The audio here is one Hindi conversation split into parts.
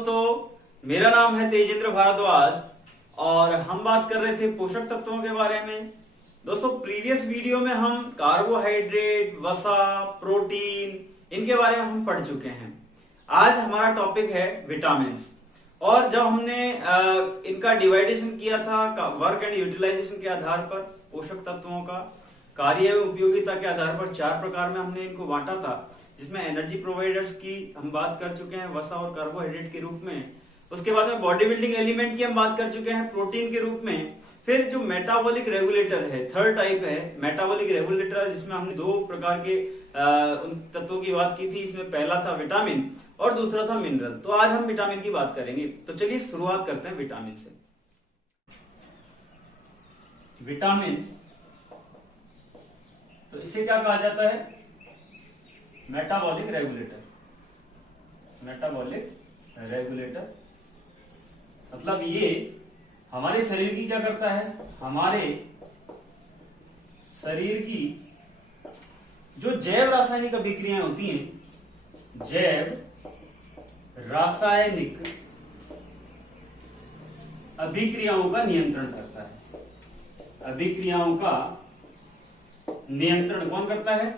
दोस्तों, मेरा नाम है तेजेंद्र भारद्वाज और हम बात कर रहे थे पोषक तत्वों के बारे में। दोस्तों, प्रीवियस वीडियो में हम कार्बोहाइड्रेट, वसा, प्रोटीन इनके बारे में हम पढ़ चुके हैं। आज हमारा टॉपिक है विटामिन्स। और जब हमने इनका डिवाइडेशन किया था वर्क एंड यूटिलाइजेशन के आधार पर, पोषक तत्वों का कार्य एवं उपयोगिता के आधार पर 4 प्रकार में हमने इनको बांटा था, जिसमें एनर्जी प्रोवाइडर्स की हम बात कर चुके हैं वसा और कार्बोहाइड्रेट के रूप में। उसके बाद में बॉडी बिल्डिंग एलिमेंट की हम बात कर चुके हैं प्रोटीन के रूप में। फिर जो मेटाबॉलिक रेगुलेटर है, थर्ड टाइप है मेटाबॉलिक रेगुलेटर, जिसमें हमने 2 प्रकार के उन तत्वों की बात की थी। इसमें पहला था विटामिन और दूसरा था मिनरल। तो आज हम विटामिन की बात करेंगे। तो चलिए शुरुआत करते हैं विटामिन से। विटामिन, तो इसे क्या कहा जाता है? Metabolic regulator. मेटाबॉलिक रेगुलेटर मतलब ये हमारे शरीर की क्या करता है? हमारे शरीर की जो जैव रासायनिक अभिक्रियाएं होती हैं, जैव रासायनिक अभिक्रियाओं का नियंत्रण करता है। अभिक्रियाओं का नियंत्रण कौन करता है?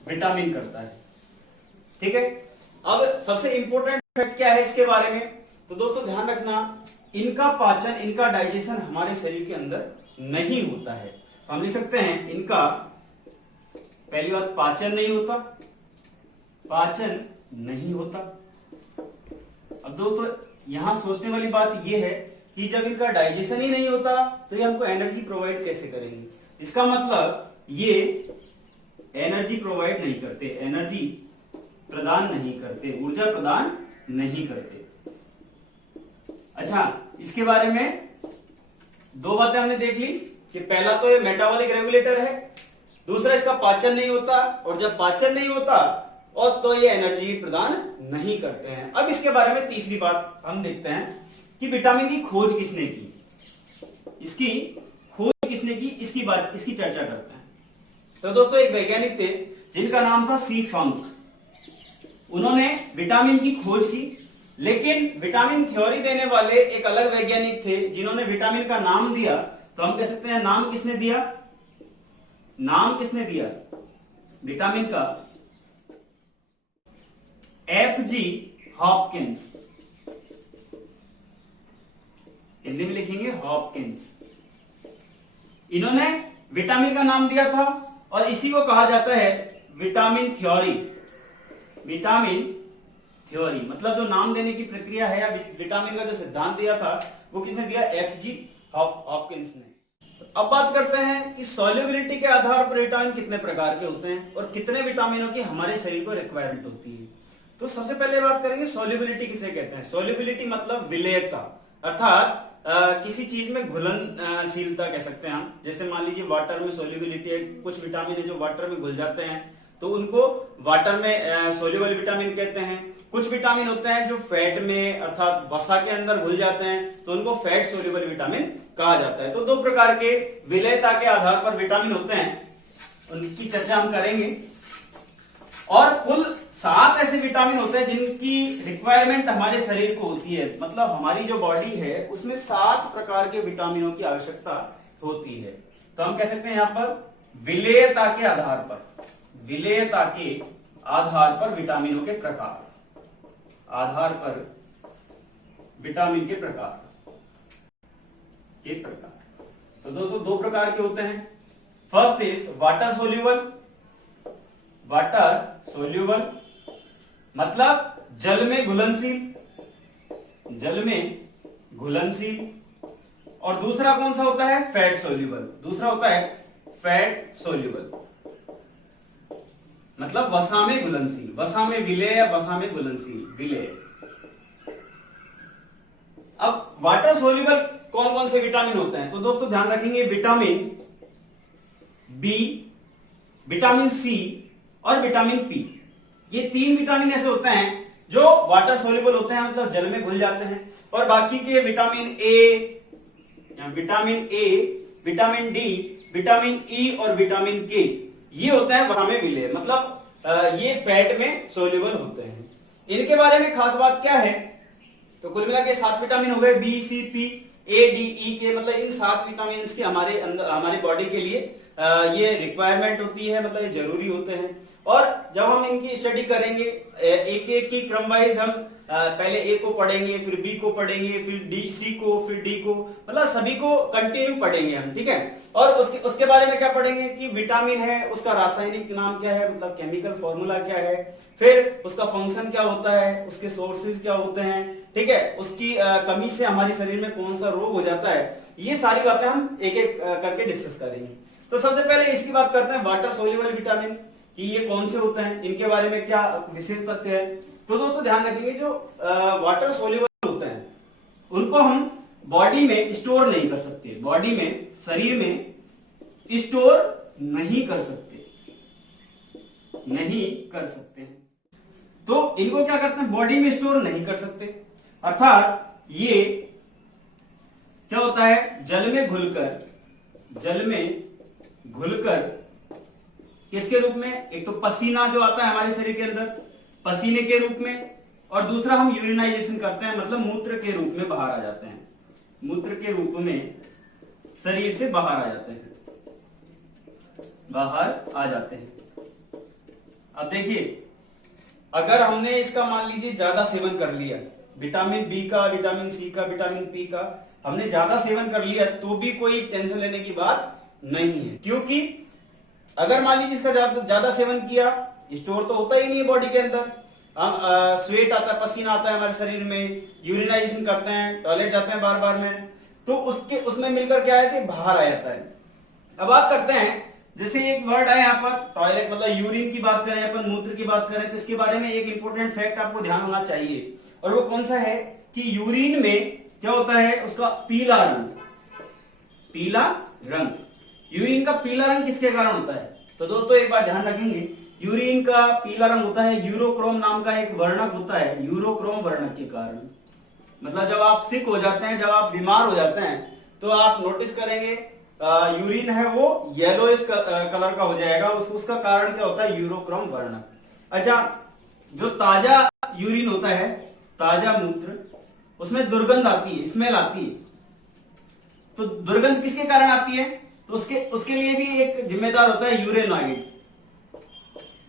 विटामिन करता है। ठीक है। अब सबसे इंपॉर्टेंट फैक्ट क्या है इसके बारे में? तो दोस्तों ध्यान रखना, इनका पाचन, इनका डाइजेशन हमारे शरीर के अंदर नहीं होता है। तो हम लिख सकते हैं इनका, पहली बात, पाचन नहीं होता। पाचन नहीं होता। अब दोस्तों यहां सोचने वाली बात यह है कि जब इनका डाइजेशन ही नहीं होता तो ये हमको एनर्जी प्रोवाइड कैसे करेंगे? इसका मतलब ये एनर्जी प्रोवाइड नहीं करते, एनर्जी प्रदान नहीं करते, ऊर्जा प्रदान नहीं करते। अच्छा, इसके बारे में 2 बातें हमने देख ली कि पहला तो ये मेटाबॉलिक रेगुलेटर है, दूसरा इसका पाचन नहीं होता, और जब पाचन नहीं होता और तो ये एनर्जी प्रदान नहीं करते हैं। अब इसके बारे में तीसरी बात हम देखते हैं कि विटामिन की खोज किसने की, इसकी खोज किसने की, इसकी चर्चा करते हैं। तो दोस्तों एक वैज्ञानिक थे जिनका नाम था सी फंक। उन्होंने विटामिन की खोज की, लेकिन विटामिन थ्योरी देने वाले एक अलग वैज्ञानिक थे जिन्होंने विटामिन का नाम दिया। तो हम कह सकते हैं नाम किसने दिया? नाम किसने दिया विटामिन का? F.G. हॉपकिंस। हिंदी में लिखेंगे हॉपकिंस। इन्होंने विटामिन का नाम दिया था और इसी को कहा जाता है विटामिन थ्योरी। विटामिन थ्योरी मतलब जो नाम देने की प्रक्रिया है या विटामिन का जो सिद्धांत दिया था वो किसने दिया? F.G. हॉपकिंस ने। अब बात करते हैं कि सॉल्युबिलिटी के आधार पर विटामिन कितने प्रकार के होते हैं और कितने विटामिनों की हमारे शरीर को रिक्वायरमेंट होती है। तो सबसे पहले बात करेंगे सॉल्युबिलिटी किसे कहते हैं। सॉल्युबिलिटी मतलब विलेयता, अर्थात किसी चीज में घुलनशीलता कह सकते हैं हम। जैसे मान लीजिए वाटर में सॉल्युबिलिटी है, कुछ विटामिन है जो वाटर में घुल जाते हैं तो उनको वाटर में सोल्यूबल विटामिन कहते हैं। कुछ विटामिन होते हैं जो फैट में अर्थात वसा के अंदर घुल जाते हैं तो उनको फैट सोल्यूबल विटामिन कहा जाता है। तो 2 प्रकार के विलेयता के आधार पर विटामिन होते हैं, उनकी चर्चा हम करेंगे। और कुल 7 ऐसे विटामिन होते हैं जिनकी रिक्वायरमेंट हमारे शरीर को होती है। मतलब हमारी जो बॉडी है उसमें 7 प्रकार के विटामिनों की आवश्यकता होती है। तो हम कह सकते हैं यहां पर विलेयता के आधार पर, विलेयता के आधार पर विटामिनों के प्रकार, आधार पर विटामिन के प्रकार। तो दोस्तों 2 प्रकार के होते हैं। First is water soluble. Water soluble मतलब जल में घुलनशील, जल में घुलनशील। और दूसरा कौन सा होता है? Fat soluble. दूसरा होता है फैट सोल्यूबल मतलब वसा में घुलनशील, वसा में विलेय या वसा में घुलनशील, विलेय। अब वाटर सोल्यूबल कौन कौन से विटामिन होते हैं? तो दोस्तों ध्यान रखेंगे विटामिन बी, विटामिन सी और विटामिन पी। ये 3 विटामिन ऐसे होते हैं जो वाटर सोल्यूबल होते हैं, मतलब जल में घुल जाते हैं। और बाकी के vitamin A, vitamin A, vitamin D, vitamin E और विटामिन के, ये होता है वसा में विलेय, मतलब ये फैट में सोल्यूबल होते हैं। इनके बारे में खास बात क्या है, तो कुल मिला के 7 विटामिन हो गए, B C P A D E K, मतलब इन 7 विटामिन की हमारे अंदर हमारी बॉडी के लिए ये रिक्वायरमेंट होती है, मतलब ये जरूरी होते हैं। और जब हम इनकी स्टडी करेंगे एक एक की क्रम वाइज हम पहले ए को पढ़ेंगे, फिर बी को पढ़ेंगे, फिर डी सी को, फिर डी को, मतलब सभी को कंटिन्यू पढ़ेंगे हम, ठीक है। और उसके बारे में क्या पढ़ेंगे कि विटामिन है उसका रासायनिक नाम क्या है, मतलब केमिकल फॉर्मूला क्या है, फिर उसका फंक्शन क्या होता है, उसके सोर्सेज क्या होते हैं, ठीक है, उसकी कमी से हमारे शरीर में कौन सा रोग हो जाता है, ये सारी बातें हम एक एक करके डिस्कस करेंगे। तो सबसे पहले इसकी बात करते हैं वाटर सोल्यूबल विटामिन कि ये कौन से होते हैं, इनके बारे में क्या विशेष तथ्य है। तो दोस्तों ध्यान रखेंगे जो वाटर सोल्यूबल होते हैं उनको हम बॉडी में स्टोर नहीं कर सकते, बॉडी में शरीर में स्टोर नहीं कर सकते, नहीं कर सकते। तो इनको क्या करते हैं, बॉडी में स्टोर नहीं कर सकते, अर्थात ये क्या होता है, जल में घुलकर किसके रूप में, एक तो पसीना जो आता है हमारे शरीर के अंदर पसीने के रूप में, और दूसरा हम यूरिनाइजेशन करते हैं, मतलब मूत्र के रूप में बाहर आ जाते हैं, मूत्र के रूप में शरीर से बाहर आ जाते हैं, बाहर आ जाते हैं। अब देखिए अगर हमने इसका मान लीजिए ज्यादा सेवन कर लिया, विटामिन बी का, विटामिन सी का, विटामिन पी का हमने ज्यादा सेवन कर लिया तो भी कोई टेंशन लेने की बात नहीं है, क्योंकि अगर मान लीजिए इसका ज्यादा सेवन किया, स्टोर तो होता ही नहीं है बॉडी के अंदर, हम स्वेट आता है, पसीना आता है हमारे शरीर में, यूरिनाइजेशन करते हैं, टॉयलेट जाते हैं बार बार में, तो उसमें मिलकर क्या है कि बाहर आ जाता है। अब बात करते हैं, जैसे एक वर्ड है यहाँ पर टॉयलेट, मतलब यूरिन की बात करें, अपन मूत्र की बात करें, तो इसके बारे में एक इंपॉर्टेंट फैक्ट आपको ध्यान होना चाहिए, और वो कौन सा है कि यूरिन में क्या होता है, उसका पीला रंग, पीला रंग, यूरिन का पीला रंग किसके कारण होता है, तो दोस्तों एक बात ध्यान रखेंगे, यूरिन का पीला रंग होता है यूरोक्रोम नाम का एक वर्णक होता है, यूरोक्रोम वर्णक के कारण, मतलब जब आप सिक हो जाते हैं, जब आप बीमार हो जाते हैं, तो आप नोटिस करेंगे यूरिन है वो येलोइश कलर का हो जाएगा, उसका कारण क्या होता है, यूरोक्रोम वर्णक। अच्छा, जो ताजा यूरिन होता है, ताजा मूत्र, उसमें दुर्गंध आती है, स्मेल आती है, तो दुर्गंध किसके कारण आती है, तो उसके लिए भी एक जिम्मेदार होता है यूरेनॉइड,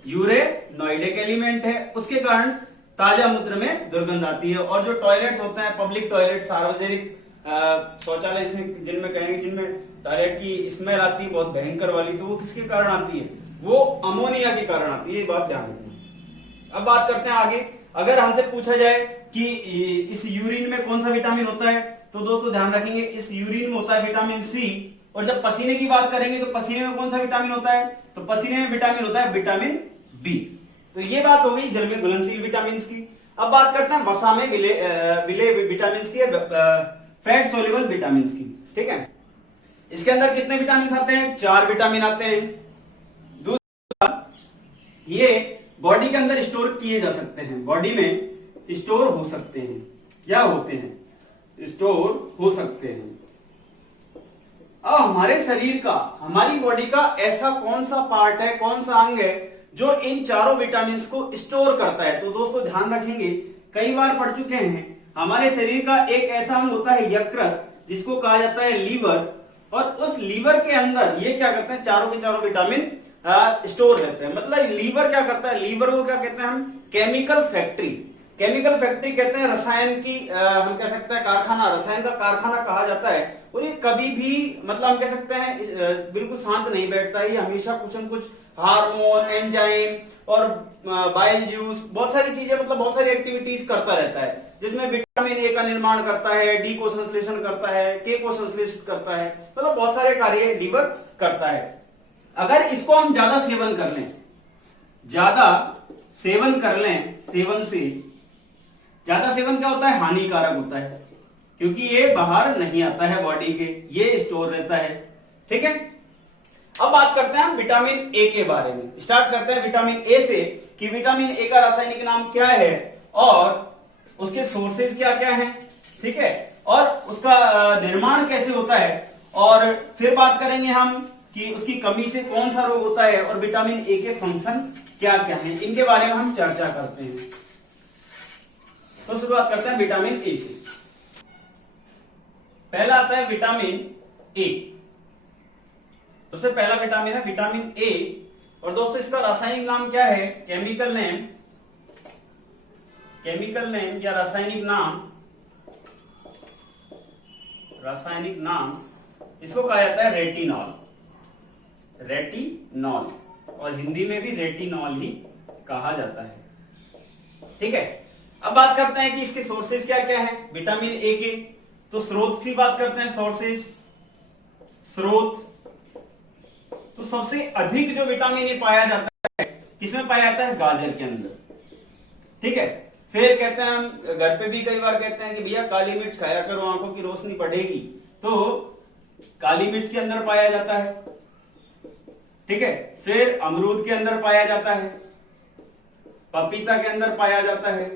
यूरेनॉइड एक एलिमेंट है, उसके कारण ताजा मूत्र में दुर्गंध आती है। और जो टॉयलेट्स होते हैं, पब्लिक टॉयलेट, सार्वजनिक शौचालय से जिनमें कहेंगे, जिनमें टॉयलेट की स्मेल आती है बहुत भयंकर वाली, तो वो किसके कारण आती है, वो अमोनिया के कारण आती है, ये बात ध्यान रखना। अब बात करते हैं आगे, अगर हमसे पूछा जाए कि इस यूरिन में कौन सा विटामिन होता है, तो दोस्तों ध्यान रखेंगे इस यूरिन में होता है विटामिन सी, और जब पसीने की बात करेंगे तो पसीने में कौन सा विटामिन होता है, तो पसीने में विटामिन होता है विटामिन बी। तो ये बात हो गई जल में घुलनशील विटामिन की। अब बात करते हैं वसा में विले विटामिन की, फैट सोल्यूबल विटामिन की, ठीक है। इसके अंदर कितने विटामिन आते हैं, 4 विटामिन आते हैं। दूसरा, ये बॉडी के अंदर स्टोर किए जा सकते हैं, बॉडी में स्टोर हो सकते हैं, क्या होते हैं, स्टोर हो सकते हैं। अब हमारे शरीर का, हमारी बॉडी का ऐसा कौन सा पार्ट है, कौन सा अंग है जो इन चारों विटामिन को स्टोर करता है, तो दोस्तों ध्यान रखेंगे, कई बार पढ़ चुके हैं, हमारे शरीर का एक ऐसा अंग होता है यकृत, जिसको कहा जाता है लीवर, और उस लीवर के अंदर ये क्या करते हैं, चारों के चारों विटामिन स्टोर रहते हैं। मतलब लीवर क्या करता है, लीवर को क्या कहते हैं हम, केमिकल फैक्ट्री, केमिकल फैक्ट्री कहते हैं, रसायन की हम कह सकते हैं कारखाना, रसायन का कारखाना कहा जाता है। और ये कभी भी मतलब हम कह सकते हैं बिल्कुल शांत नहीं बैठता है, ये हमेशा कुछ न कुछ हार्मोन, एंजाइम और बाइल जूस, बहुत सारी चीजें, मतलब बहुत सारी एक्टिविटीज करता रहता है, जिसमें विटामिन ए का निर्माण करता है, डी को संश्लेषण करता है, के को संश्लेषित करता है, मतलब बहुत सारे कार्य लीवर करता है। अगर इसको हम ज्यादा सेवन कर लें, ज्यादा सेवन कर लें, सेवन से ज्यादा सेवन क्या होता है, हानिकारक होता है, क्योंकि ये बाहर नहीं आता है बॉडी के, ये स्टोर रहता है, ठीक है। अब बात करते हैं हम विटामिन ए के बारे में, स्टार्ट करते हैं विटामिन ए से कि विटामिन ए का रासायनिक नाम क्या है और उसके सोर्सेज क्या क्या हैं, ठीक है, और उसका निर्माण कैसे होता है, और फिर बात करेंगे हम कि उसकी कमी से कौन सा रोग होता है, और विटामिन ए के फंक्शन क्या क्या हैं, इनके बारे में हम चर्चा करते हैं। तो शुरुआत करते हैं विटामिन ए से। पहला आता है विटामिन ए। सबसे पहला विटामिन है विटामिन ए। और दोस्तों इसका रासायनिक नाम क्या है? केमिकल नेम या रासायनिक नाम इसको कहा जाता है रेटिनॉल, और हिंदी में भी रेटिनॉल ही कहा जाता है। ठीक है, अब बात करते हैं कि इसके सोर्सेज क्या क्या हैं विटामिन ए के। तो स्रोत की बात करते हैं, स्रोत। तो सबसे अधिक जो विटामिन ए पाया जाता है किसमें पाया जाता है? गाजर के अंदर। ठीक है, फिर कहते हैं हम घर पे भी कई बार कहते हैं कि भैया काली मिर्च खाया करो, आंखों की रोशनी बढ़ेगी, तो काली मिर्च के अंदर पाया जाता है। ठीक है, फिर अमरूद के अंदर पाया जाता है, पपीता के अंदर पाया जाता है,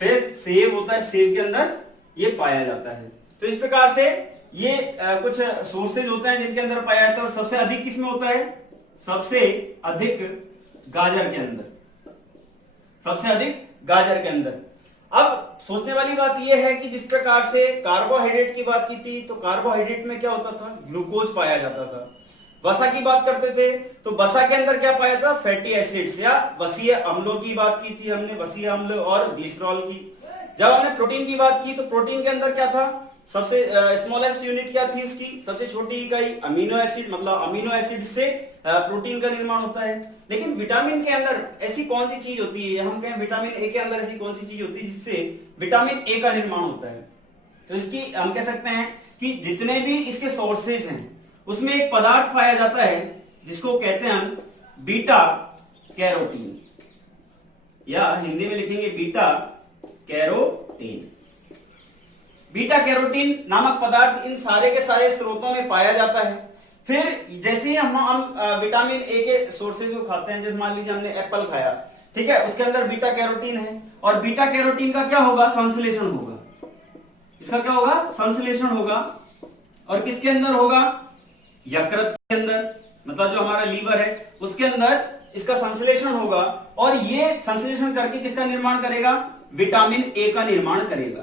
फिर सेब होता है, सेब के अंदर ये पाया जाता है। तो इस प्रकार से ये कुछ सोर्सेज होते हैं जिनके अंदर पाया जाता है। और सबसे अधिक किसमें होता है? सबसे अधिक गाजर के अंदर, सबसे अधिक गाजर के अंदर। अब सोचने वाली बात यह है कि जिस प्रकार से कार्बोहाइड्रेट की बात की थी, तो कार्बोहाइड्रेट में क्या होता था? ग्लूकोज पाया जाता था। वसा की बात करते थे तो वसा के अंदर क्या पाया था? फैटी एसिड्स या वसीय अम्लों की बात की थी हमने, वसीय अम्ल और ग्लिसरॉल की। जब हमने प्रोटीन की बात की तो प्रोटीन के अंदर क्या था? सबसे स्मॉलेस्ट यूनिट क्या थी उसकी? सबसे छोटी इकाई अमीनो एसिड, मतलब अमीनो एसिड से प्रोटीन का निर्माण होता है। लेकिन विटामिन के अंदर ऐसी कौन सी चीज होती है, हम कहें विटामिन ए के अंदर ऐसी कौन सी चीज होती है जिससे विटामिन ए का निर्माण होता है? तो इसकी हम कह सकते हैं कि जितने भी इसके सोर्सेज हैं उसमें एक पदार्थ पाया जाता है जिसको कहते हैं हम बीटा कैरोटीन, या हिंदी में लिखेंगे बीटा कैरोटीन। बीटा कैरोटीन नामक पदार्थ इन सारे के सारे स्रोतों में पाया जाता है। फिर जैसे ही हम विटामिन ए के सोर्सेज को खाते हैं, जैसे मान लीजिए हमने एप्पल खाया, ठीक है, उसके अंदर बीटा कैरोटीन है, और बीटा कैरोटीन का क्या होगा? संश्लेषण होगा। इसका क्या होगा? संश्लेषण होगा। और किसके अंदर होगा? यकृत के अंदर, मतलब जो हमारा लीवर है उसके अंदर इसका संश्लेषण होगा। और ये संश्लेषण करके किसका निर्माण करेगा? विटामिन ए का निर्माण करेगा।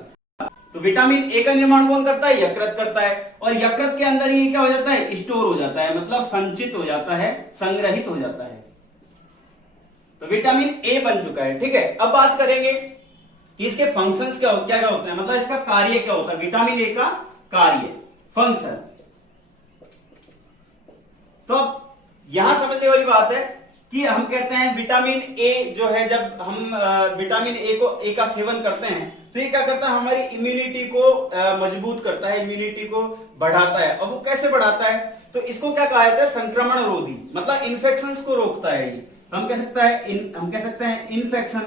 तो विटामिन ए का निर्माण कौन करता है? यकृत करता है। और यकृत के अंदर ये क्या हो जाता है? स्टोर हो जाता है, मतलब संचित हो जाता है, संग्रहित हो जाता है। तो विटामिन ए बन चुका है। ठीक है, अब बात करेंगे कि इसके फंक्शंस क्या होते हैं, मतलब इसका कार्य क्या होता है? विटामिन ए का कार्य, फंक्शन। तो यहां समझने वाली बात है कि हम कहते हैं विटामिन ए जो है, जब हम विटामिन ए का सेवन करते हैं तो ये क्या करता है? हमारी इम्यूनिटी को मजबूत करता है, इम्यूनिटी को बढ़ाता है। और वो कैसे बढ़ाता है? तो इसको क्या कहा जाता है? संक्रमण रोधी, मतलब इन्फेक्शंस को रोकता है। हम कह सकते हैं इन्फेक्शन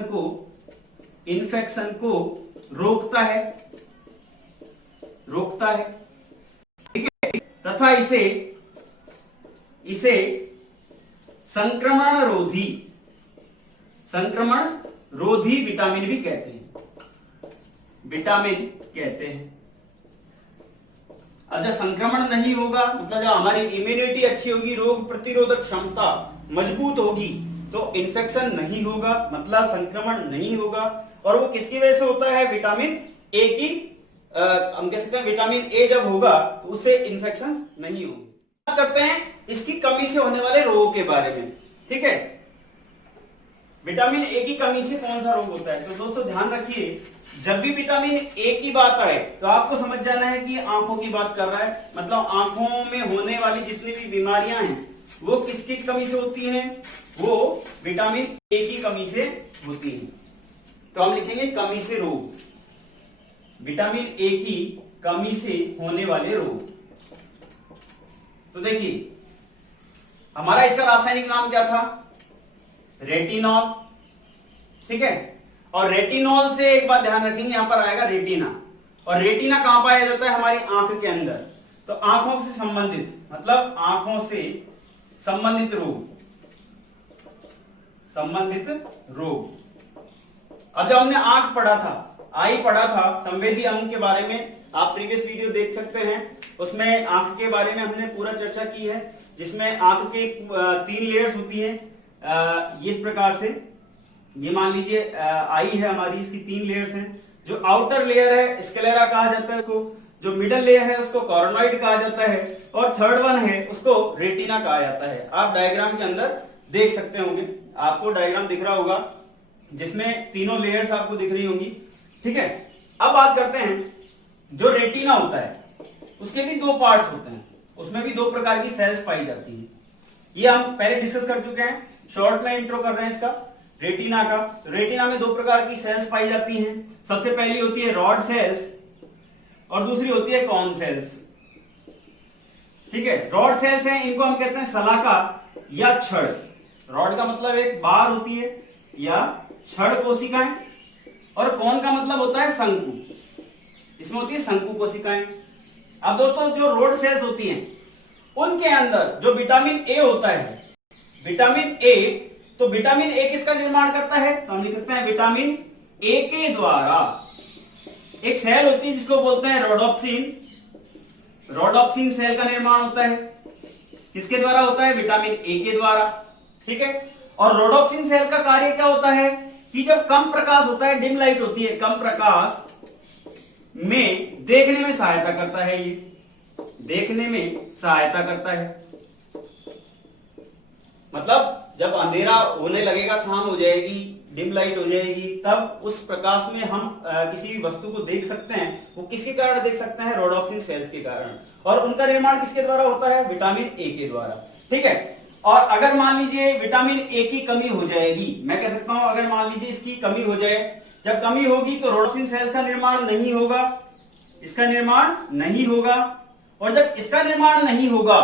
को रोकता है। ठीक है, तथा इसे संक्रमण रोधी विटामिन भी कहते हैं, अब जब संक्रमण नहीं होगा, मतलब जब हमारी इम्यूनिटी अच्छी होगी, रोग प्रतिरोधक क्षमता मजबूत होगी, तो इन्फेक्शन नहीं होगा, मतलब संक्रमण नहीं होगा। और वो किसकी वजह से होता है? विटामिन ए की, हम कह सकते हैं विटामिन ए जब होगा तो उससे इन्फेक्शन नहीं होंगे। बात करते हैं इसकी कमी से होने वाले रोगों के बारे में। ठीक है, विटामिन ए की कमी से कौन सा रोग होता है? तो दोस्तों ध्यान रखिए, जब भी विटामिन ए की बात आए तो आपको समझ जाना है कि आंखों की बात कर रहा है, मतलब आंखों में होने वाली जितनी भी बीमारियां हैं वो किसकी कमी से होती हैं? वो विटामिन ए की कमी से होती हैं। तो हम लिखेंगे कमी से रोग, विटामिन ए की कमी से होने वाले रोग। तो देखिए हमारा इसका रासायनिक नाम क्या था? रेटिनॉल। ठीक है, और रेटिनॉल से एक बात ध्यान रखेंगे, यहां पर आएगा रेटिना। और रेटिना कहां पाया जाता है? हमारी आंख के अंदर। तो आंखों से संबंधित, मतलब आंखों से संबंधित रोग। अब जब हमने आंख पढ़ा था, आई पढ़ा था, संवेदी अंग के बारे में आप प्रीवियस वीडियो देख सकते हैं, उसमें आंख के बारे में हमने पूरा चर्चा की है, जिसमें आंख के 3 लेयर्स होती हैं, इस प्रकार से, ये मान लीजिए आई है हमारी, इसकी 3 लेयर्स हैं। जो आउटर लेयर है स्क्लेरा कहा जाता है उसको, जो मिडल लेयर है उसको कॉर्नोइड कहा जाता है, और थर्ड वन है उसको रेटिना कहा जाता है। आप डायग्राम के अंदर देख सकते होंगे, आपको डायग्राम दिख रहा होगा जिसमें तीनों लेयर्स आपको दिख रही होंगी। ठीक है, अब बात करते हैं जो रेटिना होता है उसके भी 2 पार्ट्स होते हैं, उसमें भी 2 प्रकार की सेल्स पाई जाती हैं। ये हम पहले डिस्कस कर चुके हैं, शॉर्ट में इंट्रो कर रहे हैं इसका रेटिना का। तो रेटिना में 2 प्रकार की सेल्स पाई जाती हैं। सबसे पहली होती है रॉड सेल्स और दूसरी होती है कॉन सेल्स। ठीक है, रॉड सेल्स हैं, इनको हम कहते हैं सलाका या छड़। रॉड का मतलब एक बार होती है या छड़ कोशिकाएं, और कौन का मतलब होता है शंकु, इसमें होती है शंकु कोशिकाएं। अब दोस्तों जो रॉड सेल्स होती हैं उनके अंदर जो विटामिन ए होता है, विटामिन ए, तो विटामिन ए किसका निर्माण करता है, तो हम लिख सकते हैं विटामिन ए के द्वारा एक सेल होती है जिसको बोलते हैं रोडोप्सिन। रोडोप्सिन सेल का निर्माण होता है, किसके द्वारा होता है, विटामिन ए के द्वारा। ठीक है, और रोडोप्सिन सेल का कार्य क्या होता है कि जब कम प्रकाश होता है, डिम लाइट होती है, कम प्रकाश में देखने में सहायता करता है, ये देखने में सहायता करता है। मतलब जब अंधेरा होने लगेगा, शाम हो जाएगी, डिम लाइट हो जाएगी, तब उस प्रकाश में हम किसी भी वस्तु को देख सकते हैं। वो किसके कारण देख सकते हैं, रोडोप्सिन सेल्स के कारण। और उनका निर्माण किसके द्वारा होता है, विटामिन ए के द्वारा। ठीक है, और अगर मान लीजिए विटामिन ए की कमी हो जाएगी, मैं कह सकता हूं अगर मान लीजिए इसकी कमी हो जाए, जब कमी होगी तो रोडोप्सिन सेल्स का निर्माण नहीं होगा, इसका निर्माण नहीं होगा। और जब इसका निर्माण नहीं होगा,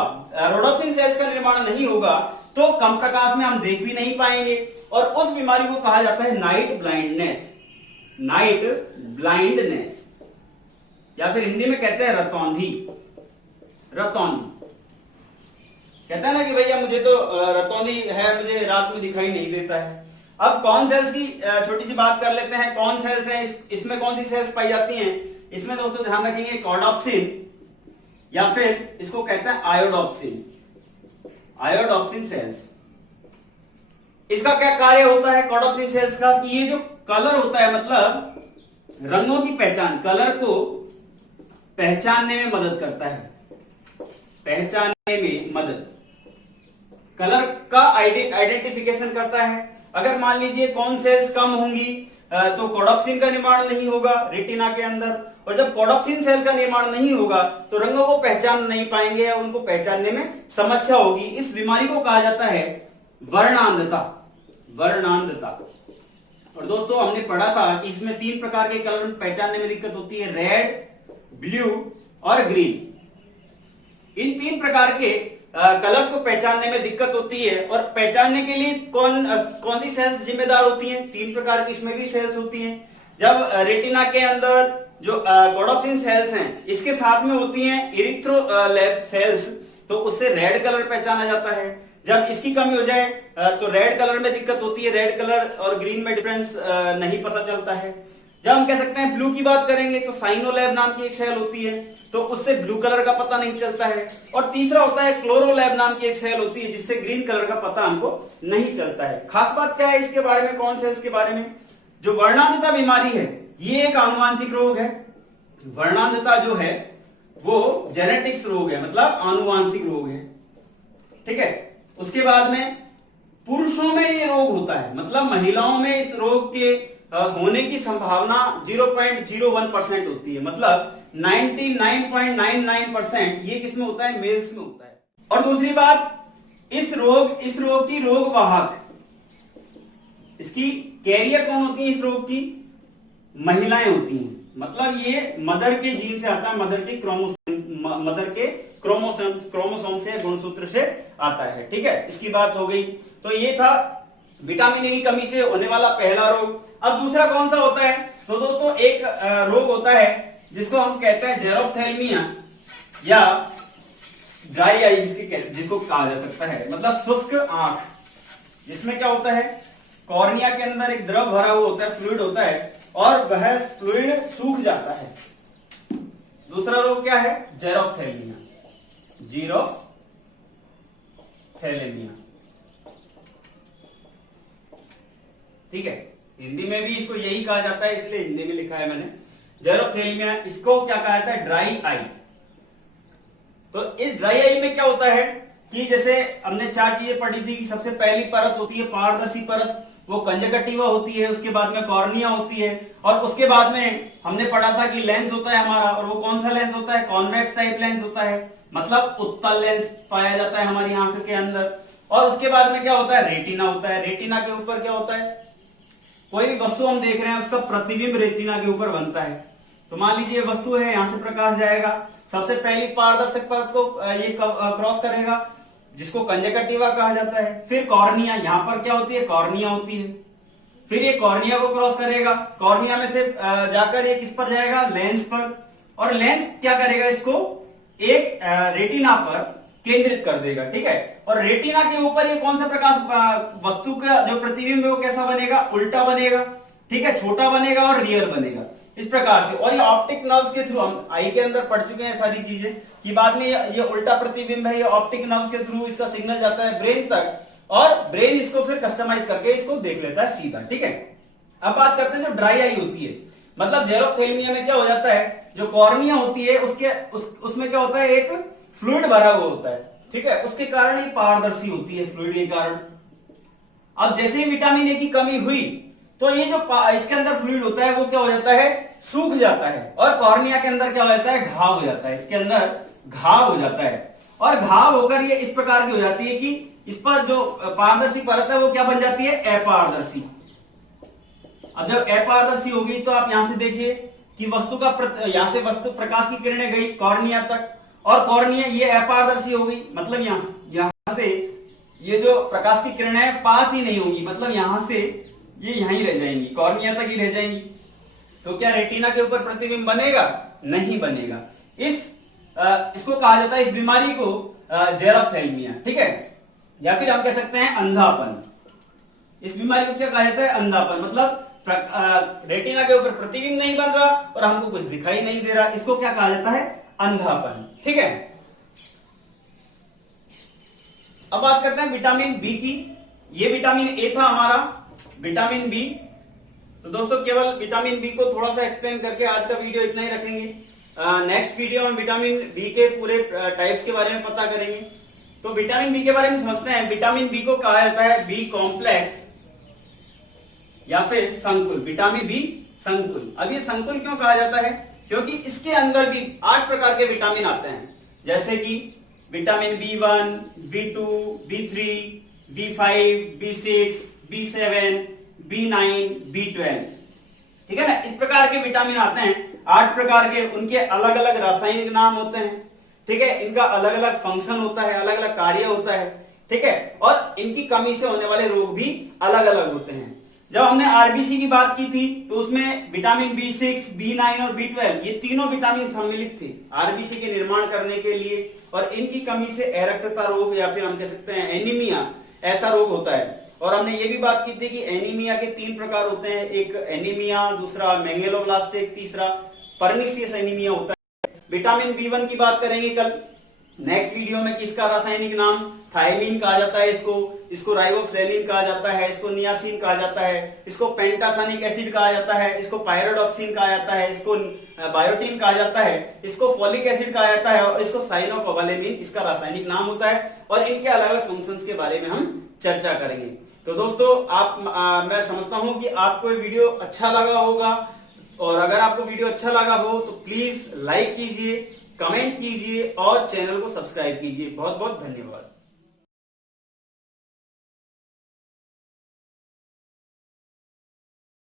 रोडोप्सिन सेल्स का निर्माण नहीं होगा, तो कम प्रकाश में हम देख भी नहीं पाएंगे, और उस बीमारी को कहा जाता है नाइट ब्लाइंडनेस। नाइट ब्लाइंडनेस, या फिर हिंदी में कहते हैं रतौंधी। रतौंधी कहते हैं ना कि भैया मुझे तो रतौंधी है, मुझे रात में दिखाई नहीं देता है। अब कौन सेल्स की छोटी सी बात कर लेते हैं। कौन सेल्स हैं, इसमें कौन सी सेल्स पाई जाती हैं, इसमें दोस्तों ध्यान रखेंगे कॉर्डोप्सिन, या फिर इसको कहते हैं आयोडोप्सिन। आयोडोप्सिन सेल्स, इसका क्या कार्य होता है कॉर्डोप्सिन सेल्स का, कि ये जो कलर होता है, मतलब रंगों की पहचान, कलर को पहचानने में मदद करता है, पहचानने में मदद, कलर का आइडेंटिफिकेशन करता है। अगर मान लीजिए कौन सेल्स कम होंगी तो कॉर्डोप्सिन का निर्माण नहीं होगा रेटिना के अंदर, और जब कॉर्डोप्सिन सेल का निर्माण नहीं होगा तो रंगों को पहचान नहीं पाएंगे या उनको पहचानने में समस्या होगी। इस बीमारी को कहा जाता है वर्णांधता। वर्णांधता। और दोस्तों हमने पढ़ा था कि इसमें 3 प्रकार के कलर पहचानने में दिक्कत होती है, रेड, ब्लू और ग्रीन। इन 3 प्रकार के कलर्स को पहचानने में दिक्कत होती है, और पहचानने के लिए कौन सी सेल्स जिम्मेदार होती हैं, 3 प्रकार की इसमें भी सेल्स होती हैं। जब रेटिना के अंदर जो कॉर्डोप्सिन सेल्स हैं, इसके साथ में होती हैं इरिथ्रोलेब सेल्स, तो उससे रेड कलर पहचाना जाता है। जब इसकी कमी हो जाए तो रेड कलर में दिक्कत होती है, रेड कलर और ग्रीन में डिफरेंस नहीं पता चलता है। जब हम कह सकते हैं ब्लू की बात करेंगे तो साइनोलैब नाम की एक सेल होती है, तो उससे ब्लू कलर का पता नहीं चलता है। और तीसरा होता है क्लोरोलैब नाम की एक सेल होती है, जिससे ग्रीन कलर का पता हमको नहीं चलता है। खास बात क्या है इसके बारे में, कौन सेल्स के बारे में, जो वर्णांधता बीमारी है ये एक आनुवांशिक रोग है। वर्णांधता जो है वो जेनेटिक्स रोग है, मतलब आनुवांशिक रोग है। ठीक है, उसके बाद में पुरुषों में ये रोग होता है, मतलब महिलाओं में इस रोग के होने की संभावना 0.01% होती है, मतलब 99.99% ये किसमें होता है, मेल्स में होता है। और दूसरी बात, इस रोग की रोग वाहक, इसकी कैरियर कौन होती है, इस रोग की महिलाएं होती हैं। मतलब ये मदर के जीन से आता है, मदर के क्रोमोसोम से, गुणसूत्र से आता है। ठीक है, इसकी बात हो गई। तो ये था विटामिन ए की कमी से होने वाला पहला रोग। अब दूसरा कौन सा होता है, तो दोस्तों एक रोग होता है जिसको हम कहते हैं जेरोफ्थैल्मिया या ड्राई आई जिसको कहा जा सकता है, मतलब शुष्क आंख। जिसमें क्या होता है, कॉर्निया के अंदर एक द्रव भरा हुआ होता है, फ्लूइड होता है, और वह फ्लूइड सूख जाता है। दूसरा रोग क्या है, जेरोफ्थैल्मिया। जीरोफ्थैलेमिया। ठीक है। हिंदी में भी इसको यही कहा जाता है, इसलिए हिंदी में लिखा है मैंने जेरोथेल्मिया। इसको क्या कहा जाता है? Dry eye. तो इस ड्राई आई में क्या होता है कि जैसे हमने 4 चीजें पढ़ी थी कि सबसे पहली परत होती है पारदर्शी परत, वो कंजक्टिवा होती है, उसके बाद में कॉर्निया होती है, और उसके बाद में हमने पढ़ा था कि लेंस होता है हमारा, और वो कौन सा लेंस होता है? कॉन्वेक्स टाइप लेंस होता है, मतलब उत्तल लेंस पाया जाता है हमारी आंख के अंदर। और उसके बाद में क्या होता है? रेटिना होता है। रेटिना के ऊपर क्या होता है? कोई भी वस्तु हम देख रहे हैं उसका प्रतिबिंब रेटिना के ऊपर बनता है। तो मान लीजिए वस्तु है, यहां से प्रकाश जाएगा, सबसे पहली पारदर्शक परत को ये क्रॉस करेगा, जिसको कंजक्टिवा कहा जाता है। फिर कॉर्निया, यहां पर क्या होती है? कॉर्निया होती है। फिर ये कॉर्निया को क्रॉस करेगा, कॉर्निया में से जाकर ये किस पर जाएगा? लेंस पर, और लेंस क्या करेगा? इसको एक रेटिना पर केंद्रित कर देगा, ठीक है। और रेटिना के ऊपर ये कौन सा प्रकाश वस्तु का जो प्रतिबिंब है वो कैसा बनेगा? उल्टा बनेगा, ठीक है, छोटा बनेगा और रियल बनेगा, इस प्रकार से। और ये ऑप्टिक नर्व्स के थ्रू, हम आई के अंदर पढ़ चुके हैं सारी चीजें कि बाद में ये उल्टा प्रतिबिंब है, ये ऑप्टिक नर्व्स के थ्रू इसका सिग्नल जाता है ब्रेन तक, और ब्रेन इसको फिर कस्टमाइज करके इसको देख लेता है सीधा, ठीक है। अब बात करते हैं जो ड्राई आई होती है, मतलब जेरोथेल्मिया में क्या हो जाता है? जो कॉर्निया होती है उसमें क्या होता है? एक फ्लूइड भरा हुआ होता है, ठीक है, उसके कारण ये पारदर्शी होती है, फ्लूइड के कारण। अब जैसे ही विटामिन ए की कमी हुई तो ये जो इसके अंदर फ्लूइड होता है वो क्या हो जाता है? सूख जाता है, और कॉर्निया के अंदर क्या हो जाता है? घाव हो जाता है, इसके अंदर घाव हो जाता है, और घाव होकर ये इस प्रकार की हो जाती है कि इस पर जो पारदर्शी परत है वो क्या बन जाती है? अपारदर्शी। अब जब अपारदर्शी होगी तो आप यहां से देखिए कि वस्तु का यहां से वस्तु प्रकाश की किरणें गई कॉर्निया तक, और कॉर्निया ये अपारदर्शी हो गई, मतलब यहां से ये जो प्रकाश की किरणें पास ही नहीं होंगी, मतलब यहां से ये यहीं रह जाएंगी, कॉर्निया तक ही रह जाएंगी। तो क्या रेटिना के ऊपर प्रतिबिंब बनेगा? नहीं बनेगा। इसको कहा जाता है, इस बीमारी को जेरोथेल्मिया, ठीक है, या फिर हम कह सकते हैं अंधापन। इस बीमारी को क्या कहा जाता है? अंधापन, मतलब रेटिना के ऊपर प्रतिबिंब नहीं बन रहा और हमको कुछ दिखाई नहीं दे रहा, इसको क्या कहा जाता है? अंधापन, ठीक है। अब बात करते हैं विटामिन बी की। ये विटामिन ए था हमारा, विटामिन बी। तो दोस्तों केवल विटामिन बी को थोड़ा सा एक्सप्लेन करके आज का वीडियो इतना ही रखेंगे। नेक्स्ट वीडियो में विटामिन बी के पूरे टाइप्स के बारे में पता करेंगे। तो विटामिन बी के बारे में समझते हैं। विटामिन बी को कहा जाता है बी कॉम्प्लेक्स या फिर संकुल, विटामिन बी संकुल। अब ये संकुल क्यों कहा जाता है? क्योंकि इसके अंदर भी 8 प्रकार के विटामिन आते हैं, जैसे कि vitamin B1, B2, B3, B5, B6, B7, B9, B12, ठीक है ना। इस प्रकार के विटामिन आते हैं, 8 प्रकार के। उनके अलग अलग रासायनिक नाम होते हैं, ठीक है, इनका अलग अलग फंक्शन होता है, अलग अलग कार्य होता है, ठीक है, और इनकी कमी से होने वाले रोग भी अलग अलग होते हैं। जब हमने आरबीसी की बात की थी तो उसमें विटामिन B6, B9 और B12 ये तीनों विटामिन सम्मिलित थे आरबीसी के निर्माण करने के लिए, और इनकी कमी से अरक्तता रोग या फिर हम कह सकते हैं एनीमिया, ऐसा रोग होता है। और हमने ये भी बात की थी कि एनीमिया के 3 प्रकार होते हैं, एक एनीमिया, दूसरा मेंगेलोब्लास्टिक, तीसरा पर्निशियस एनीमिया होता है। विटामिन B1 की बात करेंगे कल नेक्स्ट वीडियो में, किसका रासायनिक नाम थायमीन कहा जाता है, इसको राइबोफ्लेविन कहा जाता है, इसको नियासिन कहा जाता है, इसको पेंटाथेनिक एसिड कहा जाता है, इसको पायरोडॉक्सिन कहा जाता है, इसको बायोटिन कहा जाता है, इसको फोलिक एसिड कहा जाता है, और इसको साइनोकोबालेमिन इसका रासायनिक नाम होता है। और इनके अलग अलग फंक्शंस के बारे में हम चर्चा करेंगे। तो दोस्तों मैं समझता हूं कि आपको ये वीडियो अच्छा लगा होगा, और अगर आपको वीडियो अच्छा लगा हो तो प्लीज लाइक कीजिए, कमेंट कीजिए और चैनल को सब्सक्राइब कीजिए। बहुत बहुत धन्यवाद।